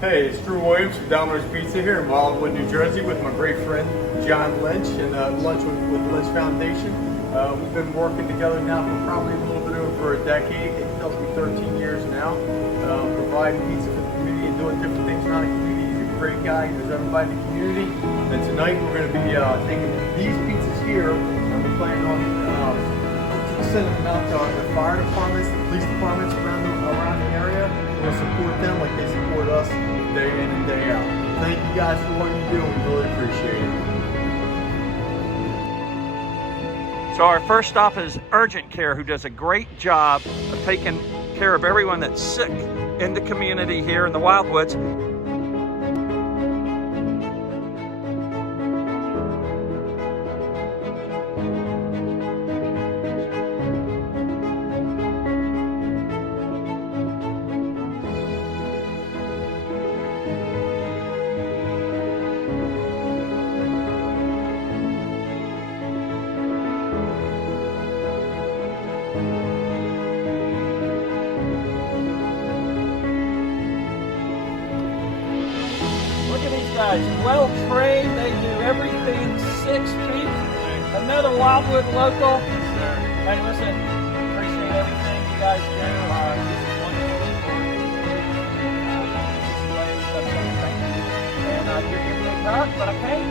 Hey, it's Drew Williams from Domino's Pizza here in Wildwood, New Jersey with my great friend John Lynch and Lunch with Lynch Foundation. We've been working together now for probably a little bit over a decade. It tells me 13 years now, providing pizza for the community and doing different things around the community. He's a great guy. He knows everybody in the community. And tonight we're going to be taking these pizzas here and we're planning on sending them out to the fire departments, the police departments around the area. We'll support them like they support us day in and day out. Thank you guys for what you do. We really appreciate it. So our first stop is Urgent Care, who does a great job of taking care of everyone that's sick in the community here in the Wildwoods. Guys, well trained, they do everything 6 feet. Another Wildwood local. Hey, listen, appreciate everything you guys do. This is wonderful. And you're giving me a hug, but I can't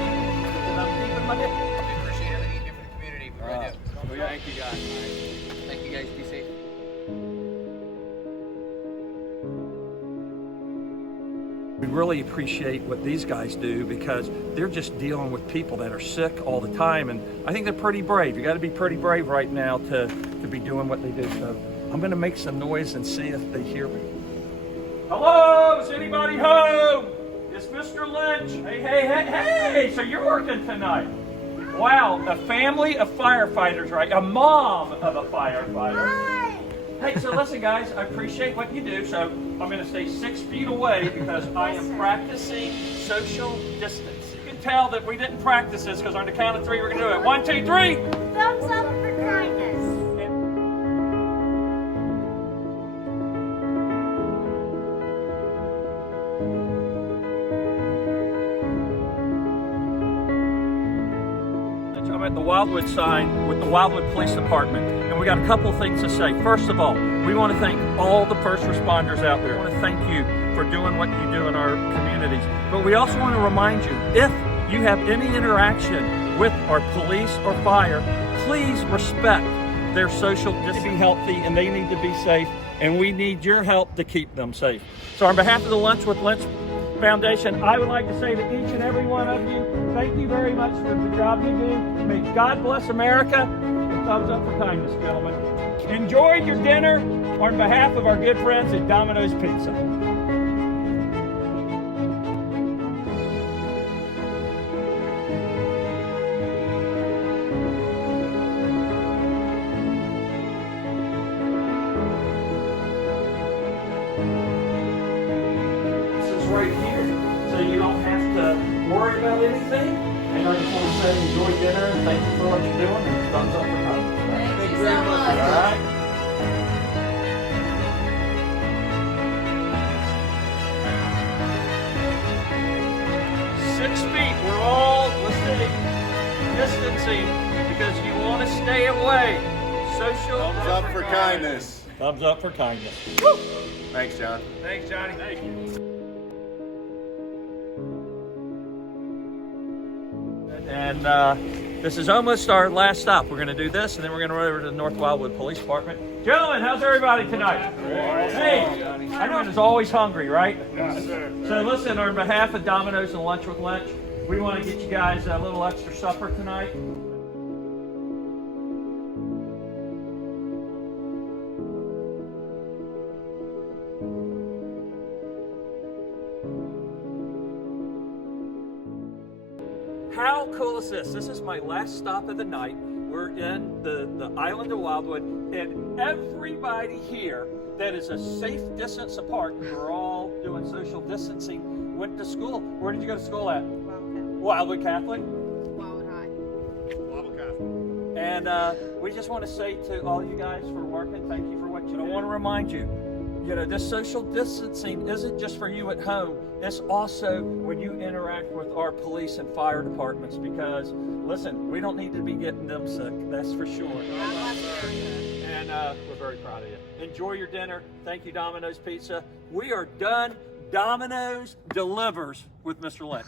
because I'm keeping my distance. We appreciate everything you do for the community. We really do. Thank you guys. Thank you guys. Be safe. We really appreciate what these guys do because they're just dealing with people that are sick all the time, and I think they're pretty brave. You got to be pretty brave right now to be doing what they do. So I'm going to make some noise and see if they hear me. Hello, is anybody home? It's Mr. Lynch. Hey, hey, hey, hey! So you're working tonight? Wow, a family of firefighters, right? A mom of a firefighter. Hey, so listen guys, I appreciate what you do, so I'm going to stay 6 feet away because I am practicing social distance. You can tell that we didn't practice this because on the count of 3 we're going to do it. 1, 2, 3! Thumbs up for kindness. I'm at the Wildwood sign with the Wildwood Police Department, and we got a couple things to say. First of all, we want to thank all the first responders out there. I want to thank you for doing what you do in our communities. But we also want to remind you, if you have any interaction with our police or fire, please respect their social distance. Be healthy, and they need to be safe, and we need your help to keep them safe. So on behalf of the Lunch with Lynch Foundation, I would like to say to each and every one of you, thank you very much for the job you do. May God bless America. And thumbs up for kindness, gentlemen. Enjoy your dinner on behalf of our good friends at Domino's Pizza. Right here, so you don't have to worry about anything. And I just want to say enjoy dinner and thank you for what you're doing, and thumbs up for kindness. Thank you so much. All right. Six feet, we're all, let's see, distancing because you want to stay away. Social. Thumbs up for kindness. Thumbs up for kindness. Woo! Thanks, John. Thanks, Johnny. Thank you. And this is almost our last stop. We're going to do this, and then we're going to run over to the North Wildwood Police Department. Gentlemen, how's everybody tonight? Hey, everyone is always hungry, right? Yes, sir. So listen, on behalf of Domino's and Lunch with Lynch, we want to get you guys a little extra supper tonight. How cool is this? This is my last stop of the night. We're in the island of Wildwood, and everybody here that is a safe distance apart, we're all doing social distancing, went to school. Where did you go to school at? Wildwood Catholic. Wildwood High. Wildwood Catholic. And we just want to say to all you guys for working, thank you for what you do. I want to remind you, You know, this social distancing isn't just for you at home. It's also when you interact with our police and fire departments because, listen, we don't need to be getting them sick. That's for sure. And we're very proud of you. Enjoy your dinner. Thank you, Domino's Pizza. We are done. Domino's delivers with Mr. Lynch.